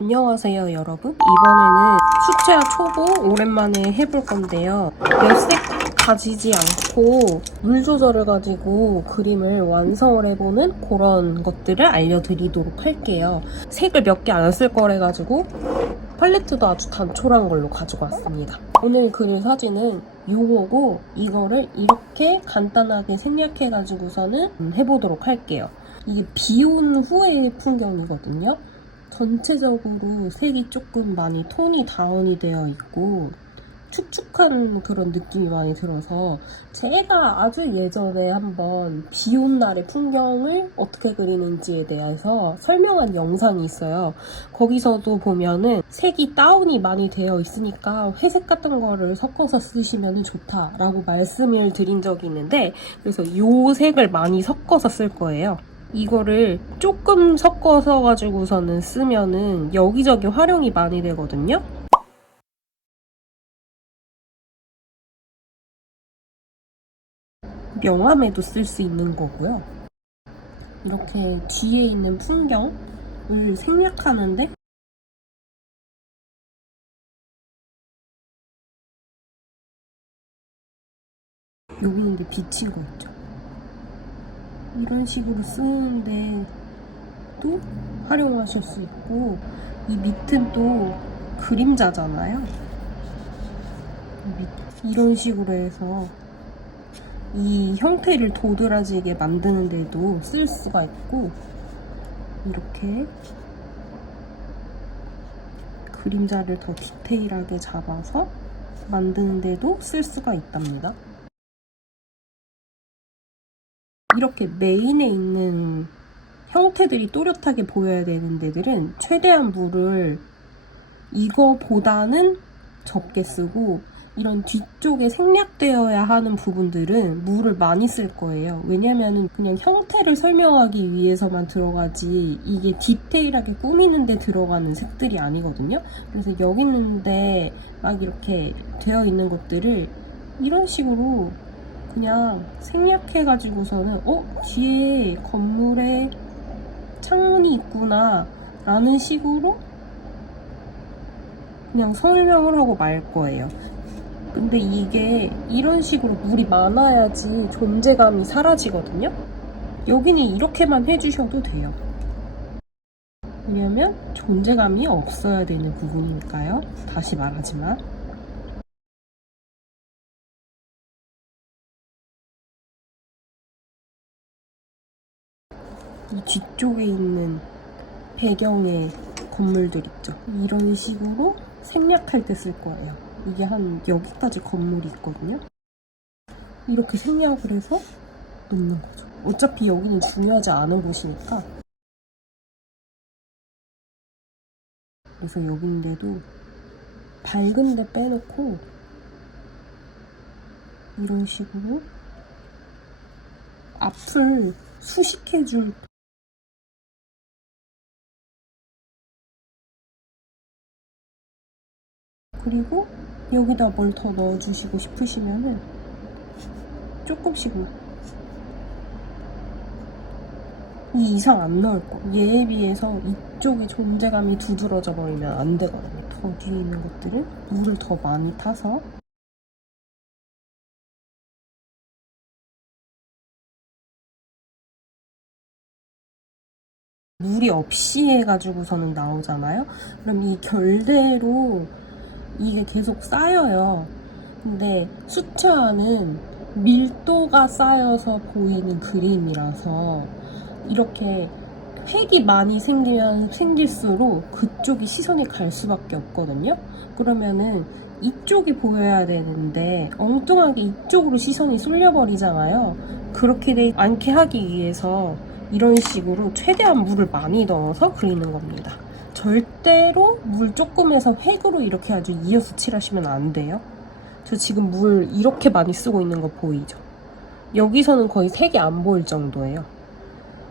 안녕하세요 여러분. 이번에는 수채화 초보 오랜만에 해볼 건데요. 몇 색 가지지 않고 물 조절을 가지고 그림을 완성을 해보는 그런 것들을 알려드리도록 할게요. 색을 몇 개 안 쓸 거래 가지고 팔레트도 아주 단촐한 걸로 가지고 왔습니다. 오늘 그릴 사진은 요거고 이거를 이렇게 간단하게 생략해가지고서는 해보도록 할게요. 이게 비 온 후의 풍경이거든요. 전체적으로 색이 조금 많이 톤이 다운이 되어 있고 축축한 그런 느낌이 많이 들어서 제가 아주 예전에 한번 비 온 날의 풍경을 어떻게 그리는지에 대해서 설명한 영상이 있어요. 거기서도 보면은 색이 다운이 많이 되어 있으니까 회색 같은 거를 섞어서 쓰시면 좋다라고 말씀을 드린 적이 있는데, 그래서 이 색을 많이 섞어서 쓸 거예요. 이거를 조금 섞어서 가지고서는 쓰면은 여기저기 활용이 많이 되거든요. 명함에도 쓸 수 있는 거고요. 이렇게 뒤에 있는 풍경을 생략하는데 여기 있는데 비친 거 있죠. 이런 식으로 쓰는데 또 활용하실 수 있고, 이 밑은 또 그림자잖아요. 이런 식으로 해서 이 형태를 도드라지게 만드는 데도 쓸 수가 있고, 이렇게 그림자를 더 디테일하게 잡아서 만드는 데도 쓸 수가 있답니다. 이렇게 메인에 있는 형태들이 또렷하게 보여야 되는 데들은 최대한 물을 이거보다는 적게 쓰고, 이런 뒤쪽에 생략되어야 하는 부분들은 물을 많이 쓸 거예요. 왜냐면은 그냥 형태를 설명하기 위해서만 들어가지 이게 디테일하게 꾸미는 데 들어가는 색들이 아니거든요. 그래서 여기 있는데 막 이렇게 되어 있는 것들을 이런 식으로 그냥 생략해가지고서는 뒤에 건물에 창문이 있구나 라는 식으로 그냥 설명을 하고 말 거예요. 근데 이게 이런 식으로 물이 많아야지 존재감이 사라지거든요. 여기는 이렇게만 해주셔도 돼요. 왜냐면 존재감이 없어야 되는 부분이니까요. 다시 말하지만. 이 뒤쪽에 있는 배경의 건물들 있죠. 이런 식으로 생략할 때 쓸 거예요. 이게 한 여기까지 건물이 있거든요. 이렇게 생략을 해서 놓는 거죠. 어차피 여기는 중요하지 않은 곳이니까. 그래서 여긴데도 밝은 데 빼놓고 이런 식으로 앞을 수식해줄, 그리고 여기다 뭘 더 넣어주시고 싶으시면은 조금씩만, 이 이상 안 넣을 거. 얘에 비해서 이쪽이 존재감이 두드러져 버리면 안 되거든요. 더 뒤에 있는 것들은 물을 더 많이 타서. 물이 없이 해가지고서는 나오잖아요. 그럼 이 결대로 이게 계속 쌓여요. 근데 수채화는 밀도가 쌓여서 보이는 그림이라서 이렇게 획이 많이 생기면 생길수록 그쪽이 시선이 갈 수밖에 없거든요. 그러면은 이쪽이 보여야 되는데 엉뚱하게 이쪽으로 시선이 쏠려버리잖아요. 그렇게 되지 않게 하기 위해서 이런 식으로 최대한 물을 많이 넣어서 그리는 겁니다. 절대로 물 조금에서 획으로 이렇게 아주 이어서 칠하시면 안 돼요. 저 지금 물 이렇게 많이 쓰고 있는 거 보이죠? 여기서는 거의 색이 안 보일 정도예요.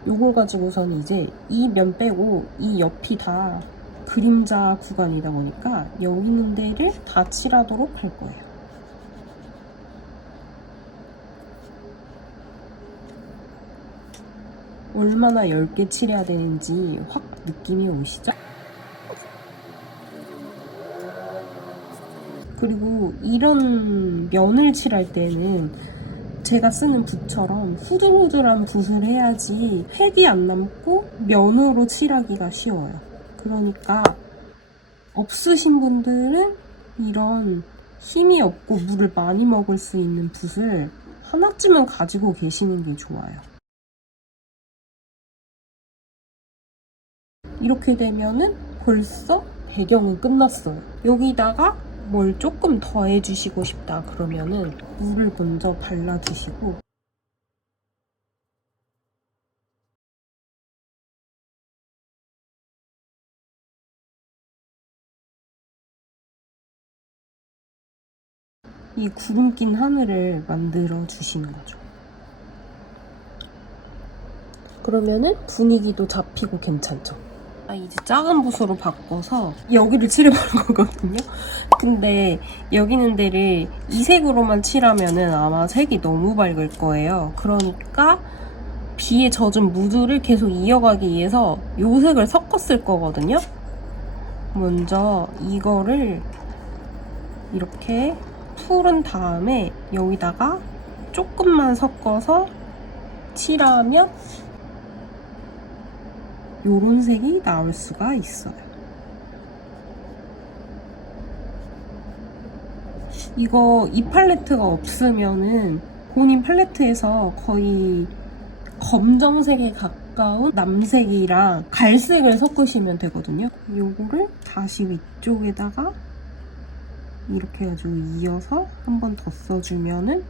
요걸 가지고서는 이제 이 면 빼고 이 옆이 다 그림자 구간이다 보니까 여기 있는 데를 다 칠하도록 할 거예요. 얼마나 얇게 칠해야 되는지 확 느낌이 오시죠? 그리고 이런 면을 칠할 때는 제가 쓰는 붓처럼 후들후들한 붓을 해야지 획이 안 남고 면으로 칠하기가 쉬워요. 그러니까 없으신 분들은 이런 힘이 없고 물을 많이 먹을 수 있는 붓을 하나쯤은 가지고 계시는 게 좋아요. 이렇게 되면은 벌써 배경은 끝났어요. 여기다가 뭘 조금 더 해주시고 싶다 그러면은 물을 먼저 발라주시고 이 구름 낀 하늘을 만들어 주시는 거죠. 그러면은 분위기도 잡히고 괜찮죠. 이제 작은 붓으로 바꿔서 여기를 칠해보는 거거든요. 근데 여기 있는 데를 이 색으로만 칠하면은 아마 색이 너무 밝을 거예요. 그러니까 비에 젖은 무드를 계속 이어가기 위해서 이 색을 섞었을 거거든요. 먼저 이거를 이렇게 풀은 다음에 여기다가 조금만 섞어서 칠하면 요런 색이 나올 수가 있어요. 이 팔레트가 없으면은 본인 팔레트에서 거의 검정색에 가까운 남색이랑 갈색을 섞으시면 되거든요. 요거를 다시 위쪽에다가 이렇게 해가지고 이어서 한 번 더 써주면은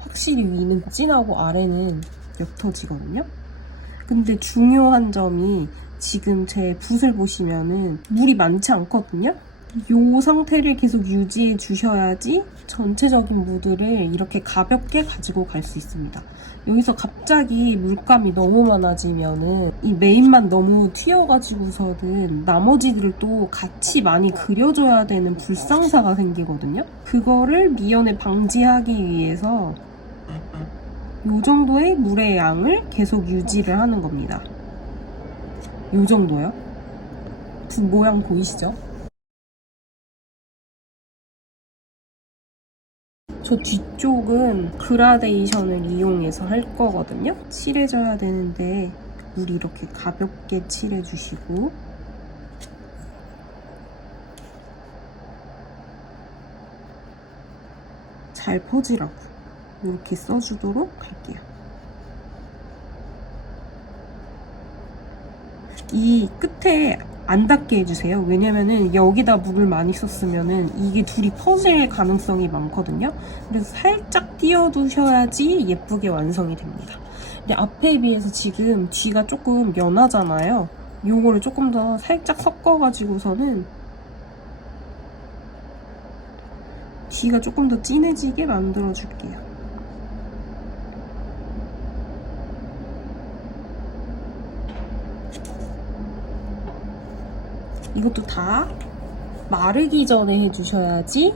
확실히 위는 진하고 아래는 옅어지거든요. 근데 중요한 점이 지금 제 붓을 보시면은 물이 많지 않거든요. 이 상태를 계속 유지해 주셔야지 전체적인 무드를 이렇게 가볍게 가지고 갈 수 있습니다. 여기서 갑자기 물감이 너무 많아지면은 이 메인만 너무 튀어가지고서는 나머지들을 또 같이 많이 그려줘야 되는 불상사가 생기거든요. 그거를 미연에 방지하기 위해서 이 정도의 물의 양을 계속 유지를 하는 겁니다. 이 정도요? 붓 모양 보이시죠? 저 뒤쪽은 그라데이션을 이용해서 할 거거든요. 칠해줘야 되는데 물 이렇게 가볍게 칠해주시고 잘 퍼지라고 이렇게 써주도록 할게요. 이 끝에 안 닿게 해주세요. 왜냐면은 여기다 물을 많이 썼으면은 이게 둘이 퍼질 가능성이 많거든요. 그래서 살짝 띄워두셔야지 예쁘게 완성이 됩니다. 근데 앞에 비해서 지금 뒤가 조금 연하잖아요. 요거를 조금 더 살짝 섞어가지고서는 뒤가 조금 더 진해지게 만들어줄게요. 이것도 다 마르기 전에 해주셔야지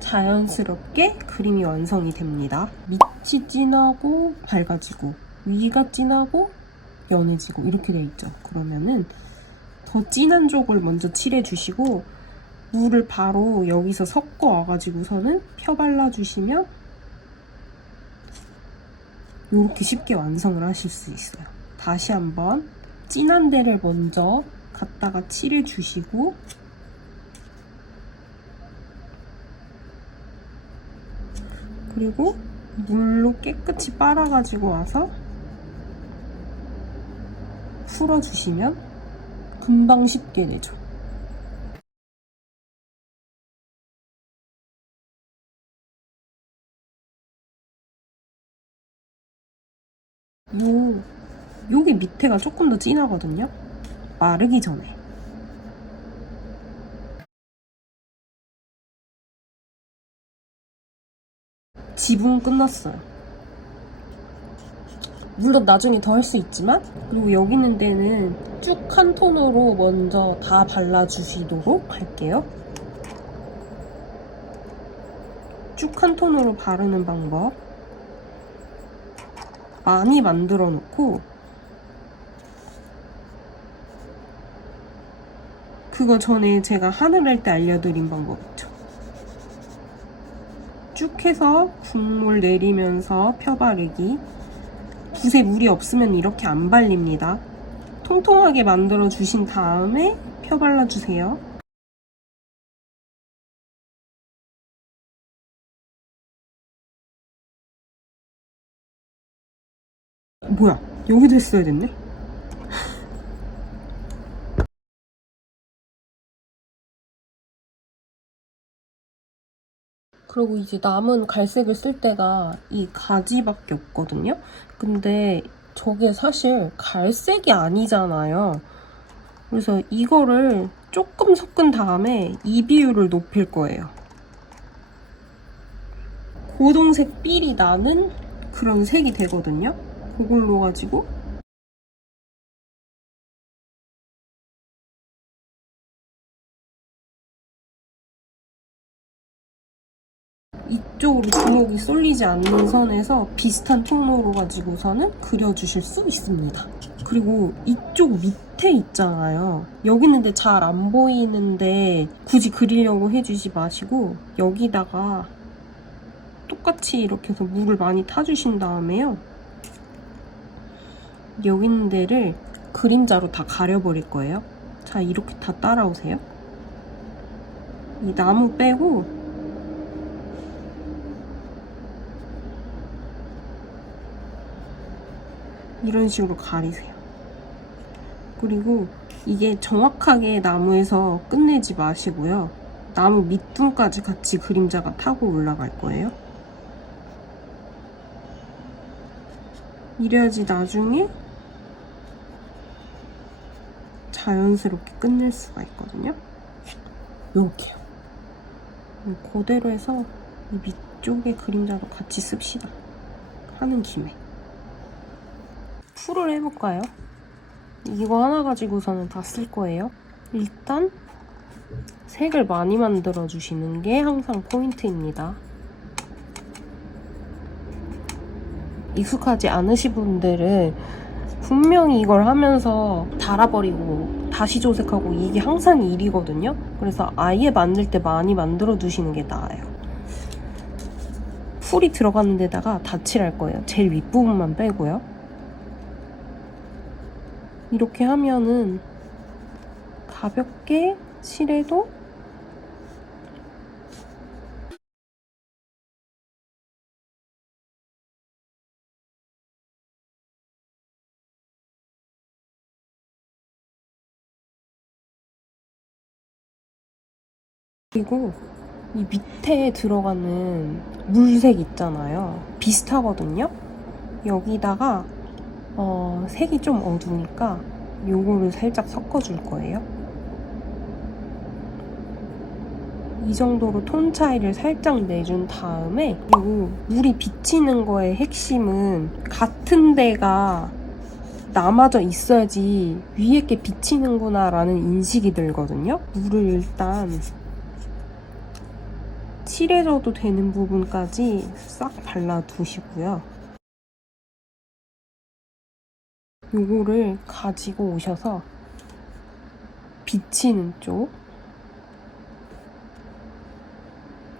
자연스럽게 그림이 완성이 됩니다. 밑이 진하고 밝아지고 위가 진하고 연해지고 이렇게 돼 있죠. 그러면은 더 진한 쪽을 먼저 칠해주시고 물을 바로 여기서 섞어 와가지고서는 펴 발라주시면 이렇게 쉽게 완성을 하실 수 있어요. 다시 한번 진한 데를 먼저 갖다가 칠해주시고 그리고 물로 깨끗이 빨아가지고 와서 풀어주시면 금방 쉽게 되죠. 여기 밑에가 조금 더 진하거든요. 마르기 전에. 지붕 끝났어요. 물론 나중에 더 할 수 있지만 그리고 여기 있는 데는 쭉 한 톤으로 먼저 다 발라주시도록 할게요. 쭉 한 톤으로 바르는 방법 많이 만들어 놓고 그거 전에 제가 하늘 할 때 알려드린 방법 있죠. 쭉 해서 국물 내리면서 펴바르기. 붓에 물이 없으면 이렇게 안 발립니다. 통통하게 만들어 주신 다음에 펴 발라주세요. 뭐야, 여기도 했어야 됐네. 그리고 이제 남은 갈색을 쓸 때가 이 가지밖에 없거든요. 근데 저게 사실 갈색이 아니잖아요. 그래서 이거를 조금 섞은 다음에 이 비율을 높일 거예요. 고동색 삘이 나는 그런 색이 되거든요. 그걸로 가지고 이쪽으로 주먹이 쏠리지 않는 선에서 비슷한 톤으로 가지고서는 그려주실 수 있습니다. 그리고 이쪽 밑에 있잖아요. 여기 있는데 잘 안 보이는데 굳이 그리려고 해주지 마시고 여기다가 똑같이 이렇게 해서 물을 많이 타주신 다음에요. 여기 있는 데를 그림자로 다 가려버릴 거예요. 자, 이렇게 다 따라오세요. 이 나무 빼고 이런 식으로 가리세요. 그리고 이게 정확하게 나무에서 끝내지 마시고요. 나무 밑둥까지 같이 그림자가 타고 올라갈 거예요. 이래야지 나중에 자연스럽게 끝낼 수가 있거든요. 이렇게요. 그대로 해서 이 밑쪽에 그림자도 같이 씁시다. 하는 김에. 풀을 해볼까요? 이거 하나 가지고서는 다 쓸 거예요. 일단 색을 많이 만들어 주시는 게 항상 포인트입니다. 익숙하지 않으신 분들은 분명히 이걸 하면서 달아버리고 다시 조색하고 이게 항상 일이거든요. 그래서 아예 만들 때 많이 만들어 두시는 게 나아요. 풀이 들어가는 데다가 다 칠할 거예요. 제일 윗부분만 빼고요. 이렇게 하면은 가볍게 칠해도 그리고 이 밑에 들어가는 물색 있잖아요. 비슷하거든요. 여기다가 색이 좀 어두우니까 요거를 살짝 섞어줄 거예요. 이 정도로 톤 차이를 살짝 내준 다음에 그리고 물이 비치는 거의 핵심은 같은 데가 남아져 있어야지 위에 게 비치는구나 라는 인식이 들거든요. 물을 일단 칠해줘도 되는 부분까지 싹 발라두시고요. 요거를 가지고 오셔서 비치는 쪽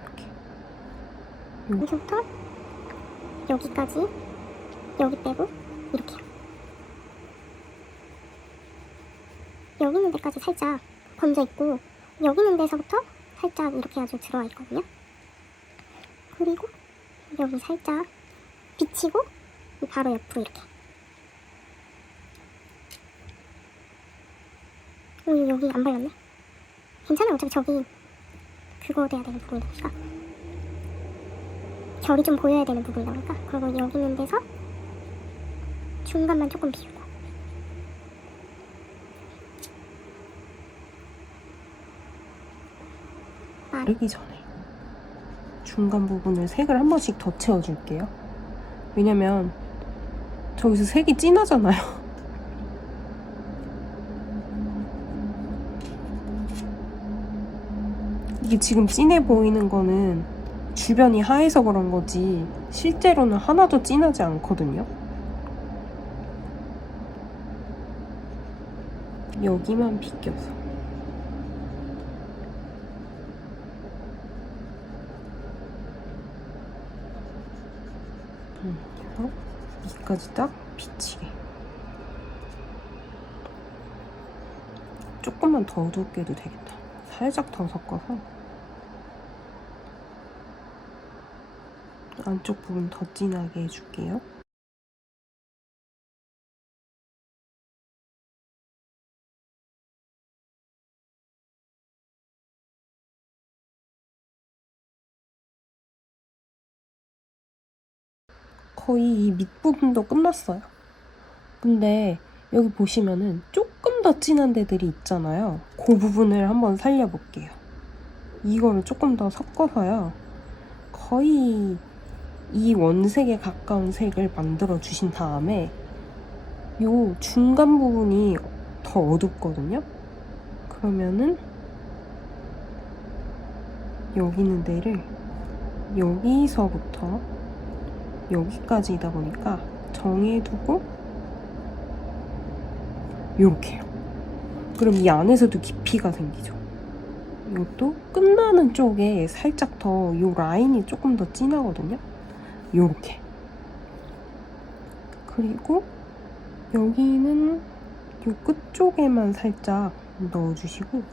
이렇게 여기부터 여기까지 여기 빼고 이렇게 여기 있는 데까지 살짝 번져 있고 여기 있는 데서부터 살짝 이렇게 아주 들어와 있거든요. 그리고 여기 살짝 비치고 바로 옆으로 이렇게 여기 안 발렸네. 괜찮아요. 어차피 저기 그거 돼야 되는 부분이다 보니까 결이 좀 보여야 되는 부분이다 보니까 그리고 여기 있는 데서 중간만 조금 비우고 마르기 전에 중간 부분을 색을 한 번씩 더 채워줄게요. 왜냐면 저기서 색이 진하잖아요. 이게 지금 진해 보이는 거는 주변이 하얘서 그런 거지 실제로는 하나도 진하지 않거든요. 여기만 비껴서 그래서 밑까지 딱 비치게. 조금만 더 어둡게 해도 되겠다. 살짝 더 섞어서 안쪽 부분 더 진하게 해줄게요. 거의 이 밑부분도 끝났어요. 근데 여기 보시면은 조금 더 진한 데들이 있잖아요. 그 부분을 한번 살려볼게요. 이거를 조금 더 섞어서요. 거의 이 원색에 가까운 색을 만들어 주신 다음에 요 중간 부분이 더 어둡거든요. 그러면은 여기 있는 데를 여기서부터 여기까지이다 보니까 정해두고 요렇게요. 그럼 이 안에서도 깊이가 생기죠. 이것도 끝나는 쪽에 살짝 더 요 라인이 조금 더 진하거든요. 요렇게. 그리고 여기는 요 끝쪽에만 살짝 넣어주시고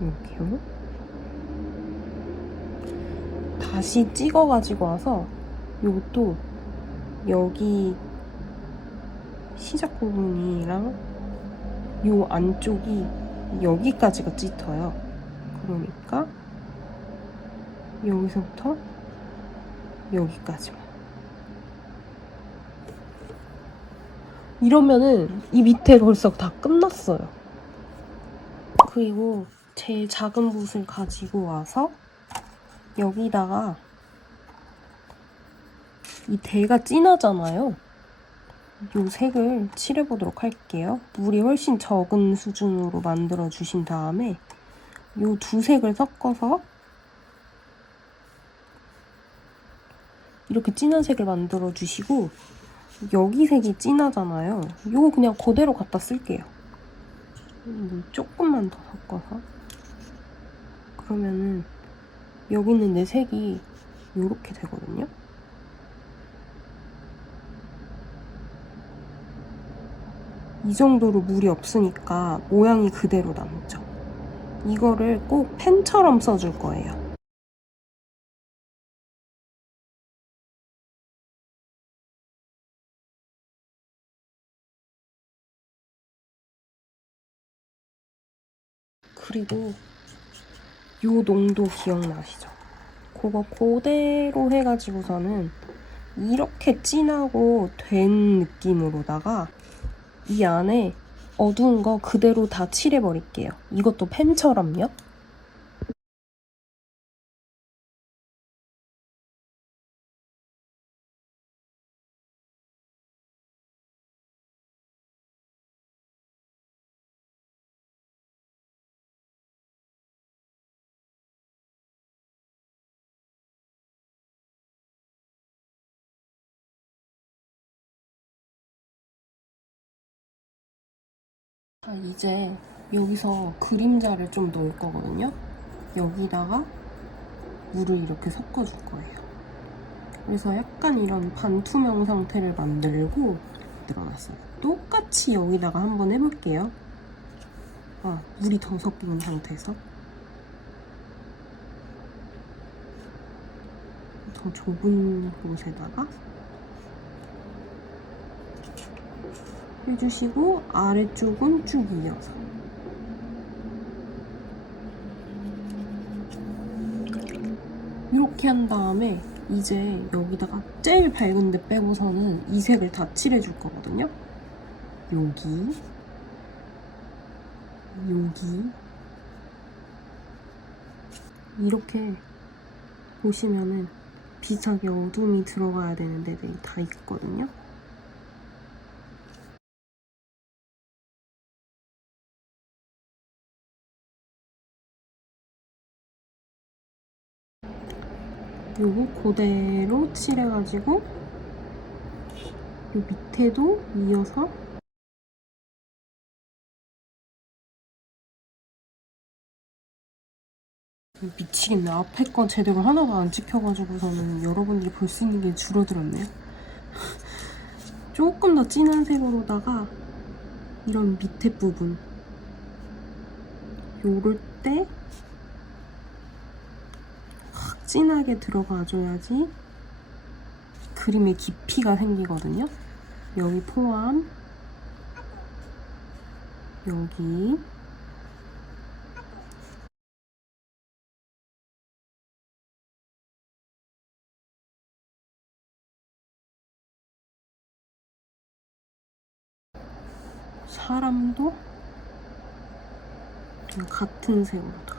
이렇게요. 다시 찍어가지고 와서 요것도 여기 시작 부분이랑 요 안쪽이 여기까지가 짙어요. 그러니까 여기서부터 여기까지만. 이러면은 이 밑에 벌써 다 끝났어요. 그리고 제일 작은 붓을 가지고 와서 여기다가 이 대가 진하잖아요. 이 색을 칠해보도록 할게요. 물이 훨씬 적은 수준으로 만들어 주신 다음에 이 두 색을 섞어서 이렇게 진한 색을 만들어 주시고 여기 색이 진하잖아요. 이거 그냥 그대로 갖다 쓸게요. 물 조금만 더 섞어서. 그러면은 여기 있는 내 색이 이렇게 되거든요. 이 정도로 물이 없으니까 모양이 그대로 남죠. 이거를 꼭 펜처럼 써줄 거예요. 그리고 요 농도 기억나시죠? 그거 그대로 해가지고서는 이렇게 진하고 된 느낌으로다가 이 안에 어두운 거 그대로 다 칠해버릴게요. 이것도 펜처럼요. 자, 이제 여기서 그림자를 좀 넣을 거거든요. 여기다가 물을 이렇게 섞어줄 거예요. 그래서 약간 이런 반투명 상태를 만들고 늘어났어요. 똑같이 여기다가 한번 해볼게요. 물이 더 섞인 상태에서 더 좁은 곳에다가 해주시고 아래쪽은 쭉 이어서 이렇게 한 다음에 이제 여기다가 제일 밝은 데 빼고서는 이 색을 다 칠해줄 거거든요. 여기 이렇게 보시면은 비슷하게 어둠이 들어가야 되는 데들이 다 있거든요. 요거 그대로 칠해가지고 요 밑에도 이어서 미치겠네. 앞에 건 제대로 하나도 안 찍혀가지고서는 여러분들이 볼 수 있는 게 줄어들었네요. 조금 더 진한 색으로다가 이런 밑에 부분 요럴 때 확 진하게 들어가줘야지 그림의 깊이가 생기거든요. 여기 포함, 여기 사람도 같은 색으로다가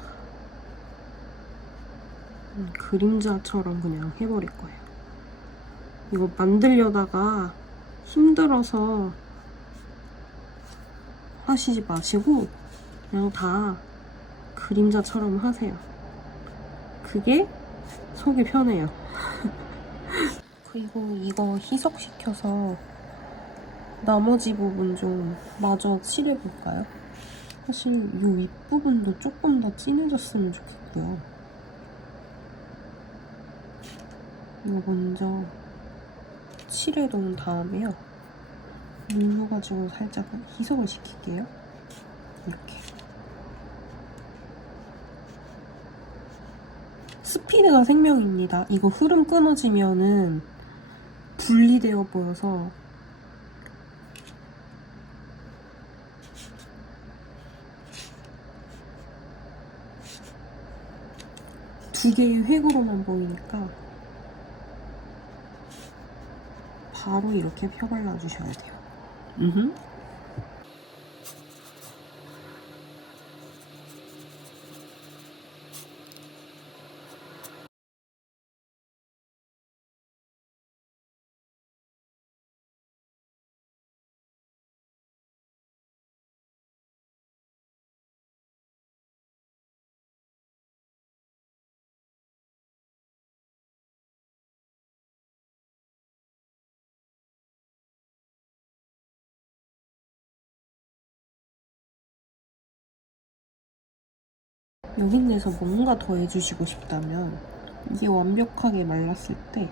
그림자처럼 그냥 해버릴 거예요. 이거 만들려다가 힘들어서 하시지 마시고 그냥 다 그림자처럼 하세요. 그게 속이 편해요. 그리고 이거 희석시켜서 나머지 부분 좀 마저 칠해볼까요? 사실 이 윗부분도 조금 더 진해졌으면 좋겠고요. 이거 먼저 칠해놓은 다음에요. 물로 가지고 살짝 희석을 시킬게요. 이렇게. 스피드가 생명입니다. 이거 흐름 끊어지면은 분리되어 보여서 두 개의 획으로만 보이니까 바로 이렇게 펴 발라주셔야 돼요. 여긴데서 뭔가 더 해주시고 싶다면 이게 완벽하게 말랐을 때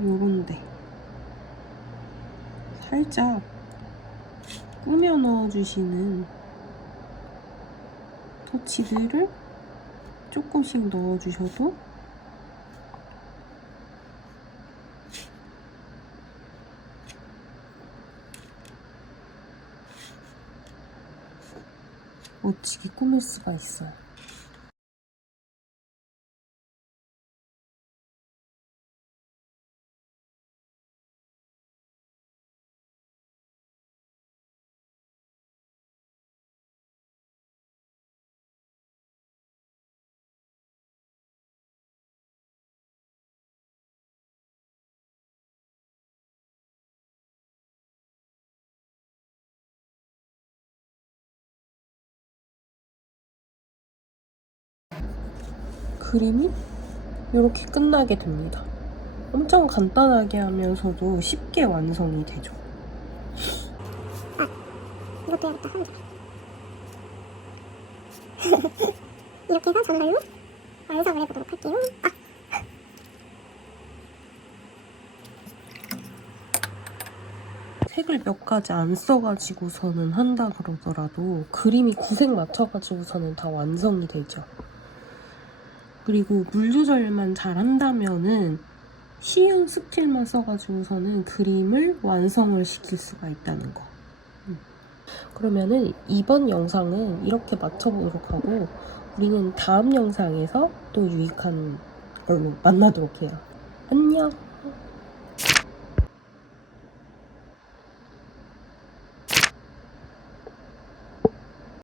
요런데 살짝 꾸며 넣어주시는 터치들을 조금씩 넣어주셔도 멋지게 꾸밀 수가 있어요. 그림이 이렇게 끝나게 됩니다. 엄청 간단하게 하면서도 쉽게 완성이 되죠. 이것도 해야겠다. 이렇게 해서 정말로 완성을 해보도록 할게요. 색을 몇 가지 안 써가지고서는 한다 그러더라도 그림이 구색 맞춰가지고서는 다 완성이 되죠. 그리고 물 조절만 잘 한다면은 쉬운 스틸만 써가지고서는 그림을 완성을 시킬 수가 있다는 거. 그러면은 이번 영상은 이렇게 마쳐보도록 하고 우리는 다음 영상에서 또 유익한 걸로 만나도록 해요. 안녕!